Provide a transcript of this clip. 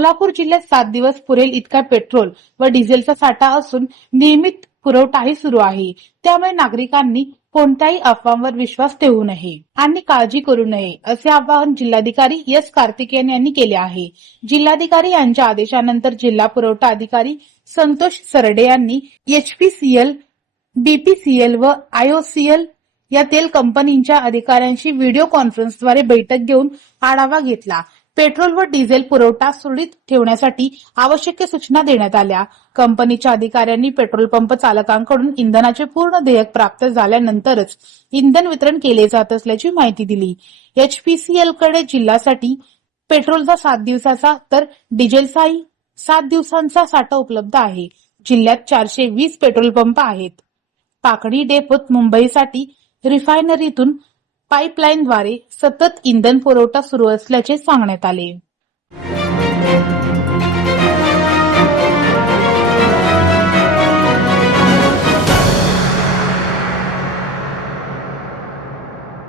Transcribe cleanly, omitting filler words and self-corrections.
सोलापूर जिल्ह्यात 7 दिवस पुरेल इतका पेट्रोल व डिझेलचा साठा असून नियमित पुरवठाही सुरू आहे। त्यामुळे नागरिकांनी कोणत्याही अफवांवर विश्वास ठेवू नये आणि काळजी करू नये असे आवाहन जिल्हाधिकारी एस कार्तिकेयन यांनी केले आहे। जिल्हाधिकारी यांच्या आदेशानंतर जिल्हा पुरवठा अधिकारी संतोष सरडे यांनी एचपीसीएल, बीपीसीएल व आयओसीएल या तेल कंपनीच्या अधिकाऱ्यांशी व्हिडिओ कॉन्फरन्सद्वारे बैठक घेऊन आढावा घेतला। पेट्रोल व डिझेल पुरवठा सुरळीत ठेवण्यासाठी आवश्यक सूचना देण्यात आल्या। कंपनीच्या अधिकाऱ्यांनी पेट्रोल पंप चालकांकडून इंधनाचे पूर्ण देयक प्राप्त झाल्यानंतरच इंधन वितरण केले जात असल्याची माहिती दिली। एचपीसीएल कडे जिल्ह्यासाठी पेट्रोलचा 7 दिवसाचा तर डिझेलचाही 7 दिवसांचा साठा उपलब्ध आहे। जिल्ह्यात 420 पेट्रोल पंप आहेत। पाकडी डेपोत मुंबईसाठी रिफायनरीतून पाईपलाईनद्वारे सतत इंधन पुरवठा सुरू असल्याचे सांगण्यात आले।